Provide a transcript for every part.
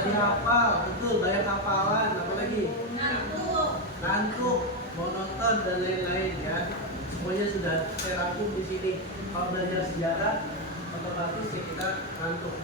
Sudah dihafal, betul, banyak hafalan, apalagi ngantuk, mau nonton dan lain-lain ya. Semuanya sudah saya rangkum di sini. Kalau belajar sejarah, otomatis ya kita ngantuk.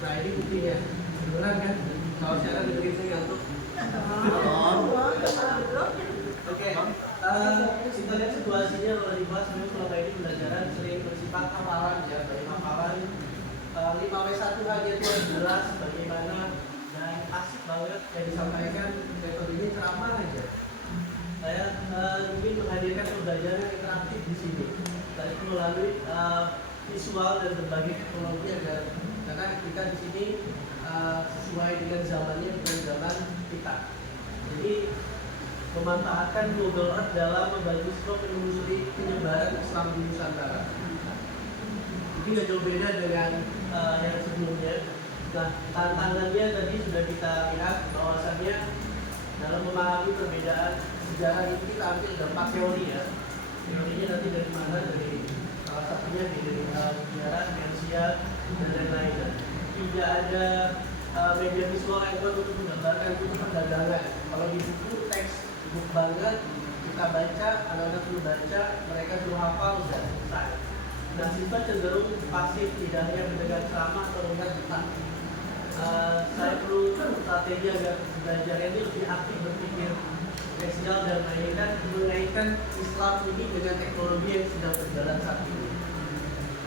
Nah ini buktinya, beneran kan? Kalau sekarang dengerin saya ngantuk. Oke, kita lihat situasinya kalau dibahas memang selama ini pembelajaran sering bersifat hafalan ya, banyak hafalan. 5W1H itu jelas bagaimana dan asik banget yang disampaikan metode ini ceramah aja. Saya ingin menghadirkan pembelajaran interaktif di sini, baik melalui visual dan berbagai teknologi agar karena kita di sini sesuai dengan zamannya bukan zaman kita. Jadi memanfaatkan Google Earth dalam membantu siswa menelusuri penyebaran Islam di Nusantara. Ini nggak jauh beda dengan yang sebelumnya. Nah, tantangannya tadi sudah kita lihat bahwasannya dalam memahami perbedaan sejarah ini kita ambil dampak teori ya. Teorinya nanti dari mana? Dari salah satunya dari sejarah, finansial dan lain-lain. Tidak ada media visual yang kuat untuk menggambarkan itu perdagangan. Kalau di buku teks buku banget kita baca, anak-anak suruh baca, mereka suruh hafal dan selesai. Nah, siswa cenderung pasif, tidak hanya mendengar ceramah atau melihat tentang. Saya perlu strategi agar belajar ini lebih aktif berpikir tekstual dan mengaitkan Islam ini dengan teknologi yang sedang berjalan saat ini.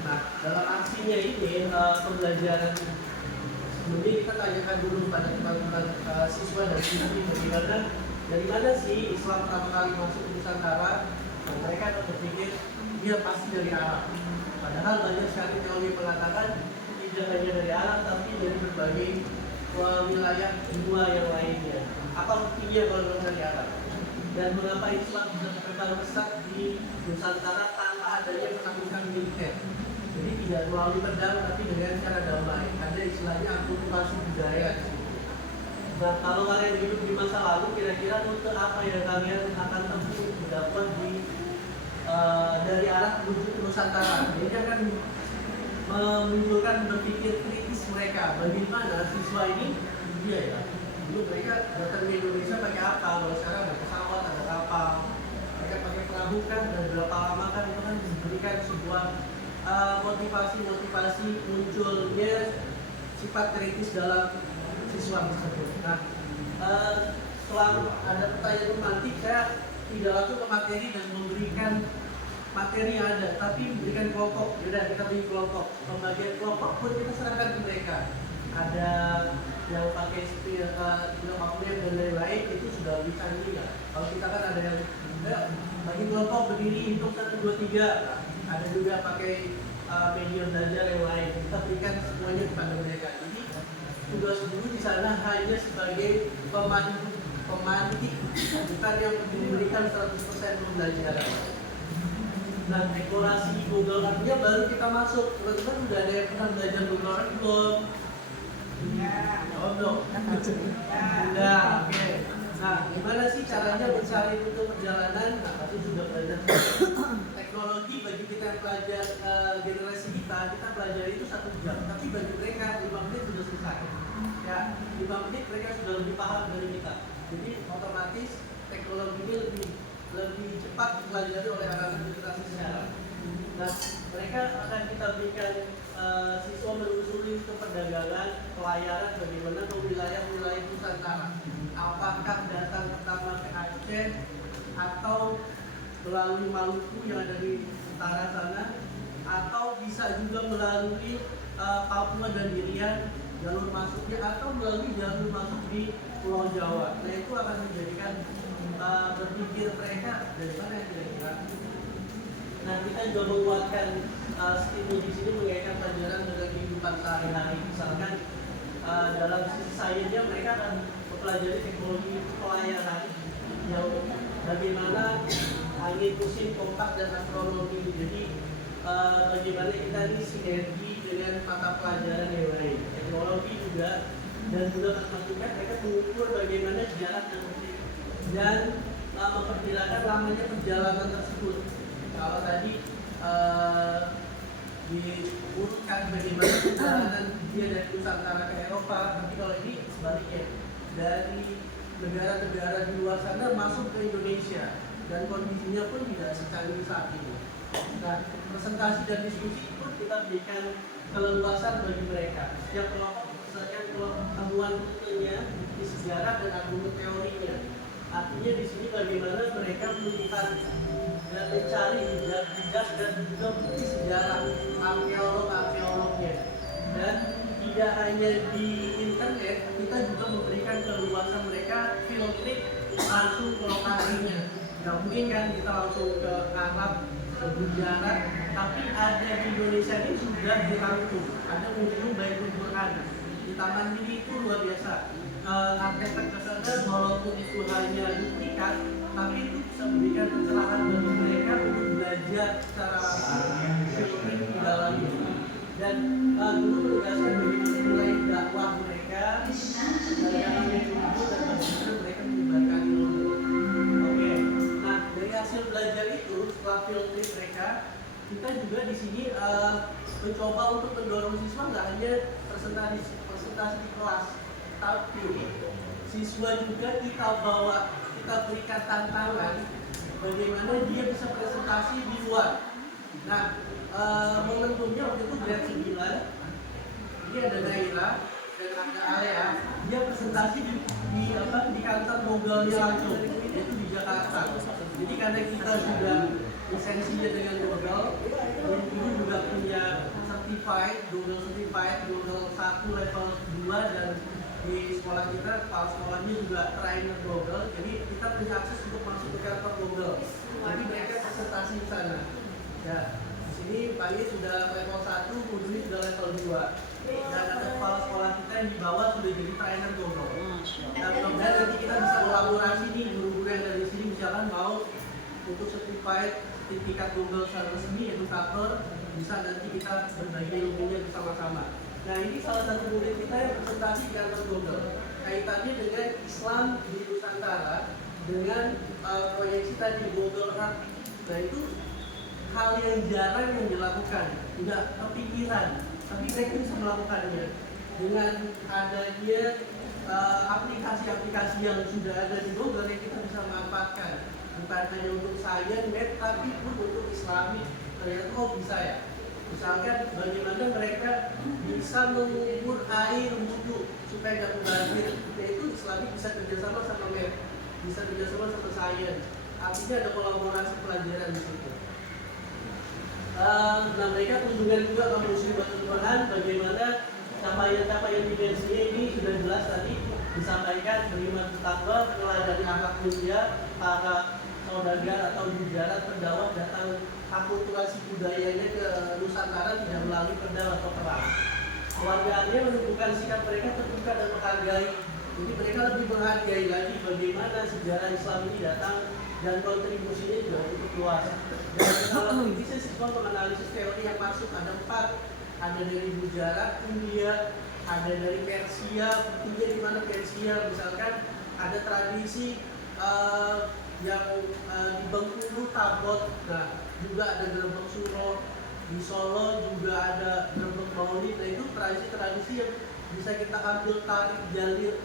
Nah, dalam aksinya ini pembelajaran sebelumnya kita tanyakan dulu pada teman-teman siswa dan siswi bagaimana dari mana sih Islam pertama kali masuk ke Nusantara. Nah, mereka akan berpikir dia pasti dari Arab. Padahal banyak sekali teori mengatakan tidak hanya dari Arab tapi dari berbagai wilayah benua yang lainnya. Apa buktinya kalau dari Arab? Dan mengapa Islam bisa terkenal besar di Nusantara tanpa adanya penaklukan militer? Jadi tidak melalui pedang tapi dengan cara damai. Ada istilahnya akulturasi budaya. Nah, kalau kalian hidup di masa lalu, kira-kira rute apa yang kalian akan tempuh dapat di dari arah menuju ke Nusantara? Ini akan memunculkan berpikir kritis mereka. Bagaimana siswa ini? Iya ya. Dulu mereka datang ke Indonesia pakai apa? Kalau sekarang ada pesawat, ada kapal. Mereka pakai perahu kan dan berapa lama kan itu kan memberikan sebuah motivasi munculnya sifat kritis dalam siswa tersebut. Nah, setelah ada pertanyaan romantik, saya tidak langsung ke materi dan memberikan materi yang ada, tapi memberikan kelompok. Yaudah, kita beri kelompok. Pembagian kelompok pun kita serahkan ke mereka. Ada yang pakai tidak pakai dan lain-lain, itu sudah lebih canggih ya. Kalau kita kan ada yang bagi kelompok berdiri hitung 1, 2, 3. Nah, ada juga pakai media belajar yang lain. Kita berikan semuanya kepada mereka. Jadi tugas guru di sana hanya sebagai pemantik, bukan yang memberikan 100% pembelajaran. Nah, dekorasi Google Earth-nya baru kita masuk. Teman-teman udah ada yang pernah belajar Google Earth belum? Jawab dong. Udah, oke. Nah, gimana sih caranya mencari rute perjalanan? Nah, pasti sudah belajar. Teknologi bagi kita yang pelajar generasi kita pelajari itu 1 jam. Tapi bagi mereka 5 menit sudah selesai. Ya, 5 menit mereka sudah lebih paham dari kita. Jadi otomatis teknologi ini lebih cepat dipelajari oleh anak-anak generasi sekarang. Nah, mereka akan kita berikan siswa menelusuri ke perdagangan, pelayaran bagaimana ke wilayah-wilayah Nusantara. Apakah datang pertama ke Aceh atau melalui Maluku yang ada di utara sana, atau bisa juga melalui Papua dan Irian jalur masuknya, atau melalui jalur masuk di Pulau Jawa. Nah, itu akan menjadikan berpikir mereka dari mana yang kira-kira. Nah, kita juga menguatkan stimulus di sini mengaitkan pelajaran dengan kehidupan sehari-hari. Misalkan dalam sisi sainsnya mereka akan mempelajari teknologi pelayaran yang bagaimana angin, musim, kompas dan astronomi. Jadi bagaimana kita ini sinergi dengan mata pelajaran yang lain. Teknologi juga dan juga termasukkan mereka mengukur bagaimana jarak dan memperkirakan lamanya perjalanan tersebut. Kalau tadi diurutkan bagaimana perjalanan dia dari Nusantara ke Eropa, tapi kalau ini sebaliknya dari negara-negara di luar sana masuk ke Indonesia dan kondisinya pun tidak secanggih saat ini. Nah, presentasi dan diskusi pun kita berikan keleluasan bagi mereka. Setiap kelompok berdasarkan temuan rutinnya di sejarah dan argumen teorinya. Artinya di sini bagaimana mereka melihat dan mencari jejak dan juga bukti sejarah arkeolognya. Dan tidak hanya di internet, kita juga memberikan keleluasan mereka field trip langsung ke lokasinya. Nggak mungkin kan kita langsung ke Arab, ke Gujarat, tapi ada di Indonesia ini sudah dirangkum. Ada museum Baitul Quran di Taman Mini, itu luar biasa. Arsitek kesana walaupun itu hanya duplikat, tapi itu bisa memberikan pencerahan bagi mereka untuk belajar secara langsung di dalamnya. Dan dulu menegaskan bagaimana mulai dakwah mereka dalam ilmu dan bagaimana mereka menyebarkan ilmu. Oke, nah dari hasil belajar itu setelah field trip mereka, kita juga di sini mencoba untuk mendorong siswa nggak hanya presentasi di kelas, tapi siswa juga kita berikan tantangan bagaimana dia bisa presentasi di luar. Nah, momentumnya waktu itu grade 9, ini ada Naila dan ada Alea, dia presentasi di kantor Google-nya langsung, yaitu di Jakarta. Jadi karena kita sudah lisensinya dengan Google, dan ini juga punya Google Certified, Google 1 level 2, dan di sekolah kita, kepala sekolahnya juga trainer Google, jadi kita punya akses untuk masuk ke kantor Google. Jadi mereka presentasi di sana. Ya, di sini Pak Ye sudah level 1, Mudri sudah level 2. Dan ada kepala sekolah kita yang di bawah sudah jadi trainer Google. Nah, mudah-mudahan nanti kita bisa kolaborasi nih, guru-guru yang dari sini misalkan mau untuk certified sertifikat Google secara resmi yaitu Tutor, bisa nanti kita berbagi ilmunya bersama-sama. Nah, ini salah satu murid kita yang presentasi di kantor Google. Kaitannya dengan Islam di Nusantara dengan proyeksi tadi Google Earth. Nah, itu hal yang jarang yang dilakukan, tidak kepikiran, tapi mereka bisa melakukannya dengan adanya aplikasi-aplikasi yang sudah ada di Google yang kita bisa manfaatkan, bukan hanya untuk sains, tapi pun untuk Islami. Ternyata kok bisa ya? Misalkan bagaimana mereka bisa mengukur air wudhu supaya tidak mubazir, yaitu Islami bisa kerjasama sama Med, bisa kerjasama sama sains. Artinya ada kolaborasi pelajaran di situ. Nah, mereka kunjungan juga ke Museum Baitul Quran, bagaimana capaian-capaian dimensinya ini sudah jelas tadi disampaikan, beriman bertakwa, meneladani akhlak mulia, para saudagar atau bujarat pendawat datang akulturasi budayanya ke Nusantara tidak melalui pedang atau perang. Keluarganya menunjukkan sikap mereka terbuka dan menghargai. Jadi mereka lebih menghargai lagi bagaimana sejarah Islam ini datang dan kontribusinya juga cukup luas. Dan kalau bisa siswa menganalisis teori yang masuk ada 4, ada dari Gujarat, India, ada dari Persia. Buktinya di mana Persia, misalkan ada tradisi yang di Bengkulu Tabot, nah juga ada gerbek Suro, di Solo juga ada gerbek Maulid. Nah, itu tradisi-tradisi yang bisa kita ambil tarik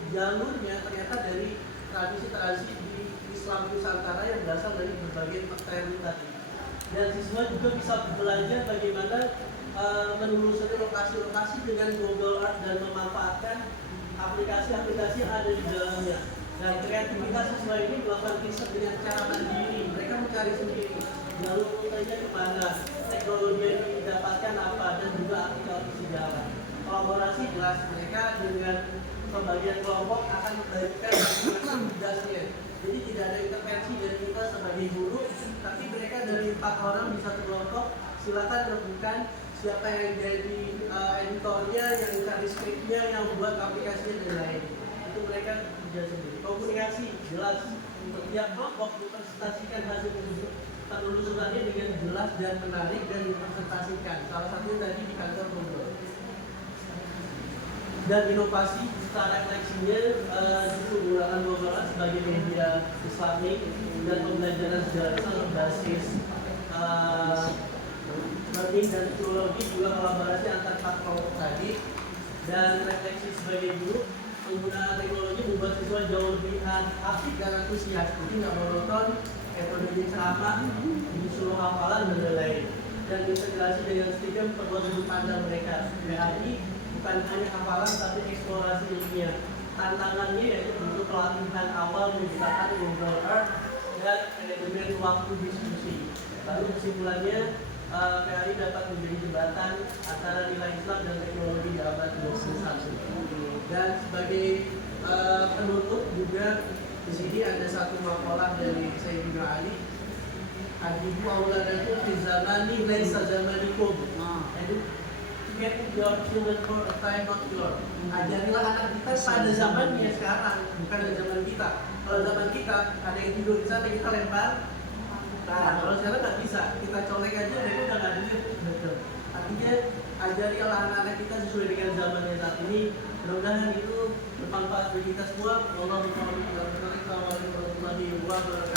jalurnya ternyata dari tradisi-tradisi di Islam Nusantara yang berasal dari berbagai teori tadi. Dan siswa juga bisa belajar bagaimana menelusuri lokasi-lokasi dengan Google Earth dan memanfaatkan aplikasi-aplikasi yang ada di dalamnya. Dan kreativitas siswa ini melakukan riset dengan cara mandiri, mereka mencari sendiri jalur rutenya kemana, teknologi yang didapatkan apa, dan juga artikel sejarah. Kolaborasi jelas mereka dengan pembagian kelompok akan memberikan tugasnya. Jadi tidak ada intervensi dari kita sebagai guru, tapi mereka dari 4 orang di satu kelompok, silakan tentukan siapa yang jadi editornya, yang cari skripnya, yang buat aplikasinya dan lain. Itu mereka kerja sendiri. Komunikasi jelas untuk tiap kelompok mempresentasikan hasil penelusurannya dengan jelas dan menarik dan dipresentasikan. Salah satunya tadi di kantor Google. Dan inovasi secara refleksinya justru menggunakan Google sebagai media Islamic dan pembelajaran sejarah berbasis learning dan psikologi juga kolaborasi antar 4 kelompok tadi. Dan refleksi sebagai guru, penggunaan teknologi membuat siswa jauh lebih aktif dan antusias, jadi nggak monoton, metode ceramah, disuruh hafalan dan lain-lain. Dan integrasi dengan STIGAM memperluas sudut pandang mereka. PAI bukan hanya hafalan tapi eksplorasi ilmiah. Tantangannya yaitu bentuk pelatihan awal menggunakan Google Earth dan manajemen waktu diskusi. Lalu kesimpulannya, PAI dapat menjadi jembatan antara nilai Islam dan teknologi di abad 21. Dan sebagai penutup juga di sini ada satu makalah dari Sayyidina Ali. Adibu auladakum fi zamani laisa zamanikum. Jadi get your children for a time not your. Ajarilah anak kita pada zamannya sekarang, bukan pada zaman kita. Kalau zaman kita ada yang tidur di sana kita lempar. Nah, kalau sekarang nggak bisa, kita colek aja mereka udah nggak dengar. Betul. Artinya ajarilah anak-anak kita sesuai dengan zamannya saat ini. Mudah-mudahan itu bermanfaat bagi kita semua. Wassalamualaikum warahmatullahi wabarakatuh.